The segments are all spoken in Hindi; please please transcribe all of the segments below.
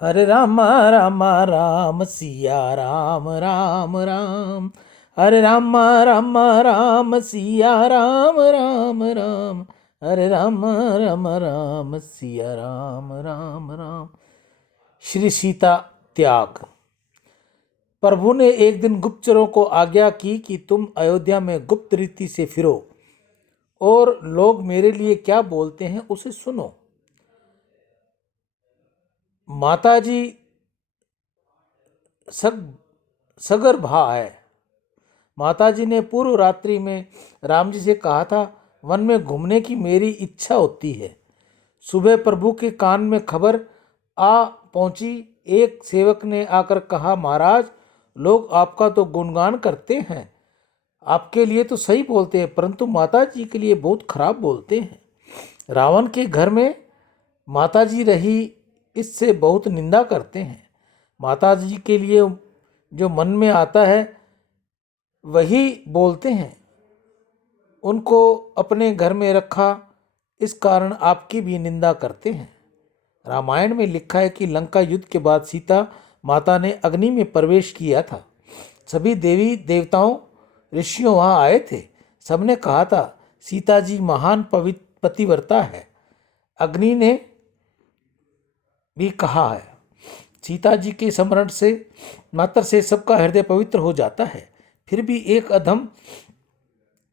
हरे राम राम राम सिया राम राम राम। हरे राम राम राम सिया राम राम राम। हरे राम राम राम सिया राम राम राम। श्री सीता त्याग। प्रभु ने एक दिन गुप्तचरों को आज्ञा की कि तुम अयोध्या में गुप्त रीति से फिरो और लोग मेरे लिए क्या बोलते हैं उसे सुनो। माताजी सग सगर भा है। माताजी ने पूर्व रात्रि में राम जी से कहा था, वन में घूमने की मेरी इच्छा होती है। सुबह प्रभु के कान में खबर आ पहुंची। एक सेवक ने आकर कहा, महाराज लोग आपका तो गुणगान करते हैं, आपके लिए तो सही बोलते हैं, परंतु माता जी के लिए बहुत खराब बोलते हैं। रावण के घर में माता जी रही, इससे बहुत निंदा करते हैं। माता जी के लिए जो मन में आता है वही बोलते हैं। उनको अपने घर में रखा, इस कारण आपकी भी निंदा करते हैं। रामायण में लिखा है कि लंका युद्ध के बाद सीता माता ने अग्नि में प्रवेश किया था। सभी देवी देवताओं ऋषियों वहां आए थे। सबने कहा था, सीता जी महान पतिव्रता है। अग्नि ने भी कहा है, सीता जी के स्मरण से मात्र से सबका हृदय पवित्र हो जाता है। फिर भी एक अधम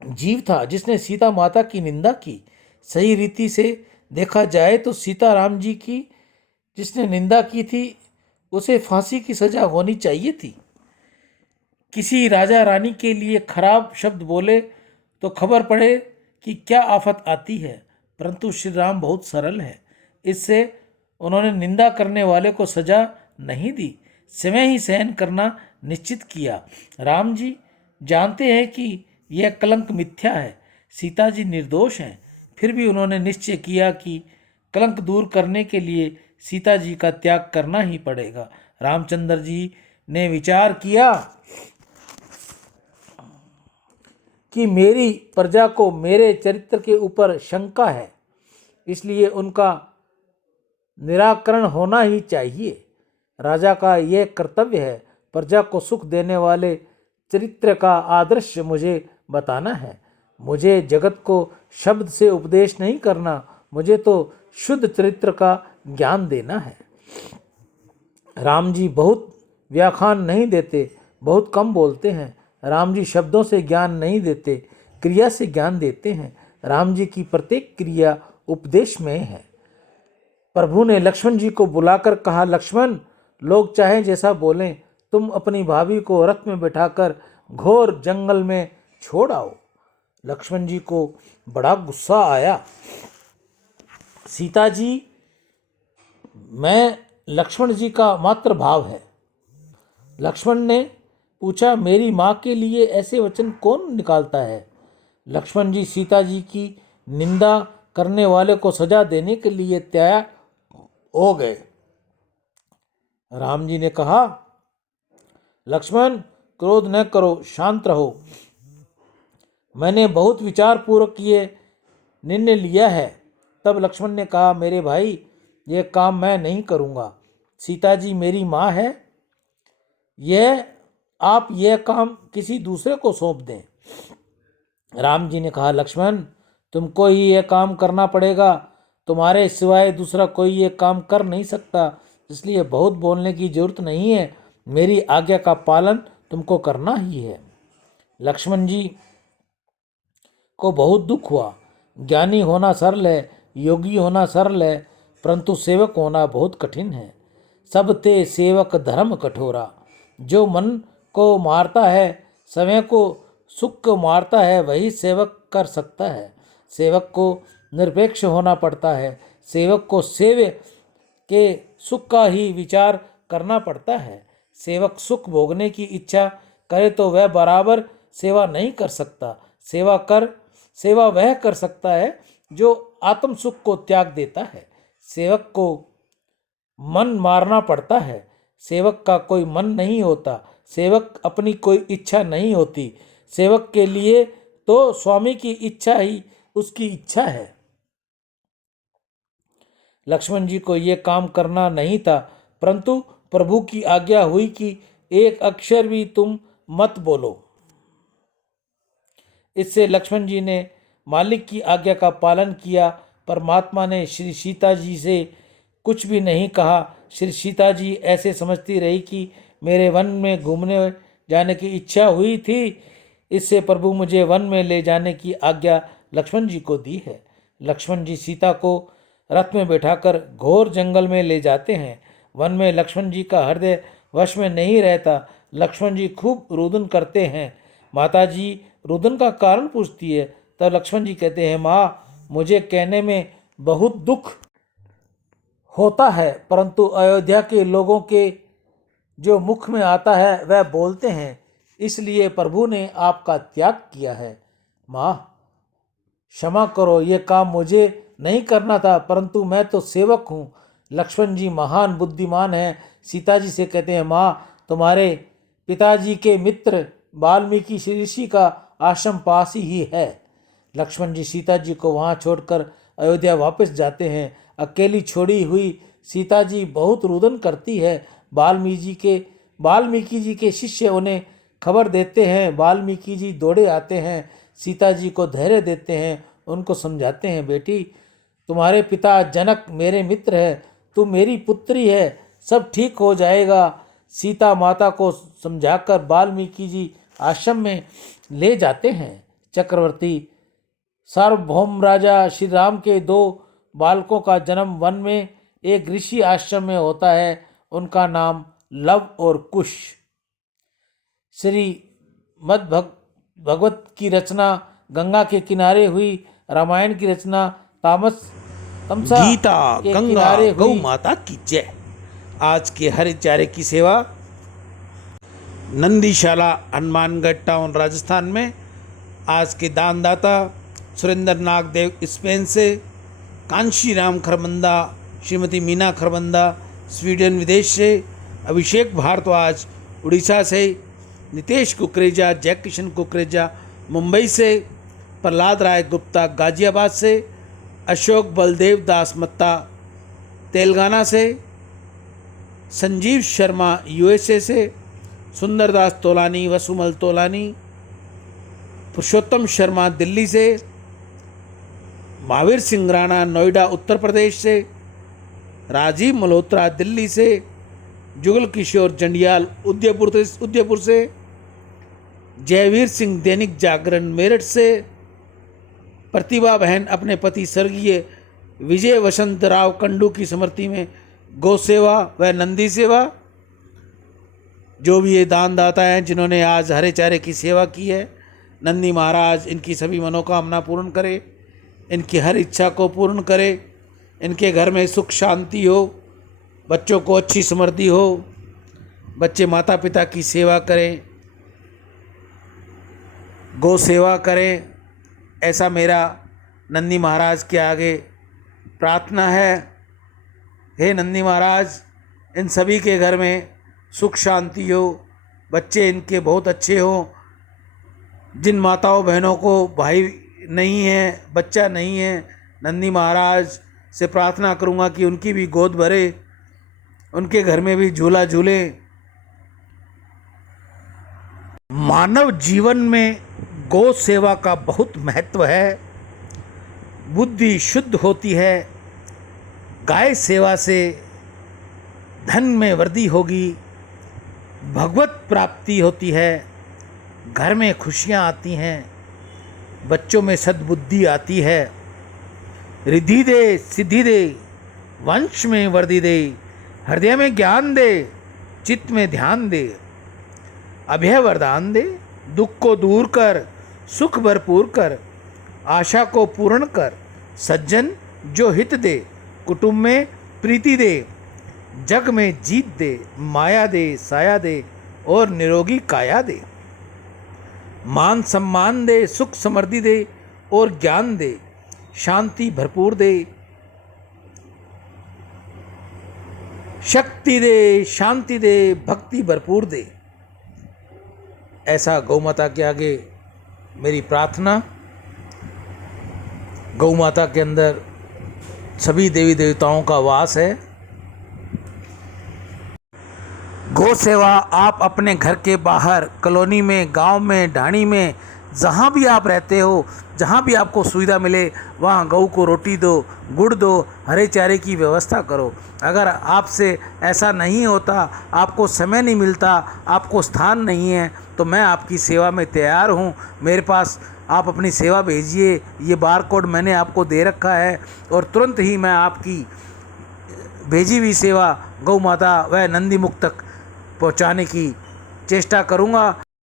जीव था जिसने सीता माता की निंदा की। सही रीति से देखा जाए तो सीता राम जी की जिसने निंदा की थी उसे फांसी की सजा होनी चाहिए थी। किसी राजा रानी के लिए खराब शब्द बोले तो खबर पड़े कि क्या आफत आती है, परंतु श्री राम बहुत सरल है। इससे उन्होंने निंदा करने वाले को सजा नहीं दी, स्वयं ही सहन करना निश्चित किया। राम जी जानते हैं कि यह कलंक मिथ्या है, सीता जी निर्दोष हैं, फिर भी उन्होंने निश्चय किया कि कलंक दूर करने के लिए सीता जी का त्याग करना ही पड़ेगा। रामचंद्र जी ने विचार किया कि मेरी प्रजा को मेरे चरित्र के ऊपर शंका है, इसलिए उनका निराकरण होना ही चाहिए। राजा का यह कर्तव्य है। प्रजा को सुख देने वाले चरित्र का आदर्श मुझे बताना है। मुझे जगत को शब्द से उपदेश नहीं करना, मुझे तो शुद्ध चरित्र का ज्ञान देना है। राम जी बहुत व्याख्यान नहीं देते, बहुत कम बोलते हैं। राम जी शब्दों से ज्ञान नहीं देते, क्रिया से ज्ञान देते हैं। राम जी की प्रत्येक क्रिया उपदेश में है। प्रभु ने लक्ष्मण जी को बुलाकर कहा, लक्ष्मण लोग चाहे जैसा बोलें, तुम अपनी भाभी को रथ में बैठाकर घोर जंगल में छोड़ आओ। लक्ष्मण जी को बड़ा गुस्सा आया। सीता जी मैं लक्ष्मण जी का मात्र भाव है। लक्ष्मण ने पूछा, मेरी माँ के लिए ऐसे वचन कौन निकालता है। लक्ष्मण जी सीता जी की निंदा करने वाले को सजा देने के लिए तैयार हो गए। राम जी ने कहा, लक्ष्मण क्रोध न करो, शांत रहो। मैंने बहुत विचार पूर्वक ये निर्णय लिया है। तब लक्ष्मण ने कहा, मेरे भाई यह काम मैं नहीं करूँगा। सीता जी मेरी माँ है, यह आप यह काम किसी दूसरे को सौंप दें। राम जी ने कहा, लक्ष्मण तुमको ही यह काम करना पड़ेगा, तुम्हारे सिवाय दूसरा कोई ये काम कर नहीं सकता, इसलिए बहुत बोलने की जरूरत नहीं है। मेरी आज्ञा का पालन तुमको करना ही है। लक्ष्मण जी को बहुत दुख हुआ। ज्ञानी होना सरल है, योगी होना सरल है, परंतु सेवक होना बहुत कठिन है। सब ते सेवक धर्म कठोरा। जो मन को मारता है, समय को सुख को मारता है, वही सेवक कर सकता है। सेवक को निरपेक्ष होना पड़ता है। सेवक को सेव्य के सुख का ही विचार करना पड़ता है। सेवक सुख भोगने की इच्छा करे तो वह बराबर सेवा नहीं कर सकता। सेवा वह कर सकता है जो आत्म सुख को त्याग देता है। सेवक को मन मारना पड़ता है। सेवक का कोई मन नहीं होता। सेवक अपनी कोई इच्छा नहीं होती। सेवक के लिए तो स्वामी की इच्छा ही उसकी इच्छा है। लक्ष्मण जी को ये काम करना नहीं था, परंतु प्रभु की आज्ञा हुई कि एक अक्षर भी तुम मत बोलो। इससे लक्ष्मण जी ने मालिक की आज्ञा का पालन किया। परमात्मा ने श्री सीता जी से कुछ भी नहीं कहा। श्री सीता जी ऐसे समझती रही कि मेरे वन में घूमने जाने की इच्छा हुई थी, इससे प्रभु मुझे वन में ले जाने की आज्ञा लक्ष्मण जी को दी है। लक्ष्मण जी सीता को रथ में बैठाकर घोर जंगल में ले जाते हैं। वन में लक्ष्मण जी का हृदय वश में नहीं रहता। लक्ष्मण जी खूब रुदन करते हैं। माता जी रुदन का कारण पूछती है, तब लक्ष्मण जी कहते हैं, माँ मुझे कहने में बहुत दुख होता है, परंतु अयोध्या के लोगों के जो मुख में आता है वह बोलते हैं, इसलिए प्रभु ने आपका त्याग किया है। माँ क्षमा करो, ये काम मुझे नहीं करना था, परंतु मैं तो सेवक हूँ। लक्ष्मण जी महान बुद्धिमान हैं। सीता जी से कहते हैं, माँ तुम्हारे पिताजी के मित्र वाल्मीकि ऋषि का आश्रम पास ही है। लक्ष्मण जी सीता जी को वहाँ छोड़कर अयोध्या वापस जाते हैं। अकेली छोड़ी हुई सीता जी बहुत रुदन करती है। वाल्मीकि जी के शिष्य उन्हें खबर देते हैं। वाल्मीकि जी दौड़े आते हैं, सीता जी को धैर्य देते हैं, उनको समझाते हैं, बेटी तुम्हारे पिता जनक मेरे मित्र है, तू मेरी पुत्री है, सब ठीक हो जाएगा। सीता माता को समझाकर वाल्मीकि जी आश्रम में ले जाते हैं। चक्रवर्ती सार्वभौम राजा श्री राम के 2 बालकों का जन्म वन में एक ऋषि आश्रम में होता है। उनका नाम लव और कुश। श्री भगवत की रचना गंगा के किनारे हुई। रामायण की रचना तमसा गीता के गंगा किनारे गौ हुई। माता की जय। आज के हर चारे की सेवा नंदीशाला हनुमानगढ़ टाउन राजस्थान में। आज के दानदाता सुरेंद्र नाग देव स्पेन से, कांशी राम खरबंदा, श्रीमती मीना खरबंदा स्वीडन विदेश से, अभिषेक भारद्वाज उड़ीसा से, नितेश कुकरेजा, जय किशन कुकरेजा मुंबई से, प्रहलाद राय गुप्ता गाजियाबाद से, अशोक बलदेव दास मत्ता तेलंगाना से, संजीव शर्मा यूएसए से, सुंदरदास तोलानी, वसुमल तोलानी, पुरुषोत्तम शर्मा दिल्ली से, महावीर सिंह राणा नोएडा उत्तर प्रदेश से, राजीव मल्होत्रा दिल्ली से, जुगल किशोर जंडियाल उदयपुर से, जयवीर सिंह दैनिक जागरण मेरठ से, प्रतिभा बहन अपने पति स्वर्गीय विजय वसंत राव कंडू की स्मृति में गौ सेवा व नंदी सेवा। जो भी ये दानदाता हैं जिन्होंने आज हरे चारे की सेवा की है, नंदी महाराज इनकी सभी मनोकामना पूर्ण करे, इनकी हर इच्छा को पूर्ण करे, इनके घर में सुख शांति हो, बच्चों को अच्छी समृद्धि हो, बच्चे माता पिता की सेवा करें, गौ सेवा करें, ऐसा मेरा नंदी महाराज के आगे प्रार्थना है। हे नंदी महाराज, इन सभी के घर में सुख शांति हो, बच्चे इनके बहुत अच्छे हों। जिन माताओं बहनों को भाई नहीं है, बच्चा नहीं है, नंदी महाराज से प्रार्थना करूँगा कि उनकी भी गोद भरे, उनके घर में भी झूला झूले। मानव जीवन में गौ सेवा का बहुत महत्व है। बुद्धि शुद्ध होती है। गाय सेवा से धन में वृद्धि होगी, भगवत प्राप्ति होती है, घर में खुशियाँ आती हैं, बच्चों में सद्बुद्धि आती है। रिद्धि दे, सिद्धि दे, वंश में वृद्धि दे, हृदय में ज्ञान दे, चित्त में ध्यान दे, अभय वरदान दे, दुख को दूर कर, सुख भरपूर कर, आशा को पूर्ण कर, सज्जन जो हित दे, कुटुंब में प्रीति दे, जग में जीत दे, माया दे, साया दे और निरोगी काया दे, मान सम्मान दे, सुख समृद्धि दे और ज्ञान दे, शांति भरपूर दे, शक्ति दे, शांति दे, भक्ति भरपूर दे। ऐसा गौ माता के आगे मेरी प्रार्थना। गौ माता के अंदर सभी देवी देवताओं का वास है। गौ सेवा आप अपने घर के बाहर, कॉलोनी में, गांव में, ढाणी में, जहां भी आप रहते हो, जहां भी आपको सुविधा मिले वहां गऊ को रोटी दो, गुड़ दो, हरे चारे की व्यवस्था करो। अगर आपसे ऐसा नहीं होता, आपको समय नहीं मिलता, आपको स्थान नहीं है, तो मैं आपकी सेवा में तैयार हूं। मेरे पास आप अपनी सेवा भेजिए, ये बार कोड मैंने आपको दे रखा है और तुरंत ही मैं आपकी भेजी हुई सेवा गौ माता व नंदी मुख तक पहुँचाने की चेष्टा करूँगा।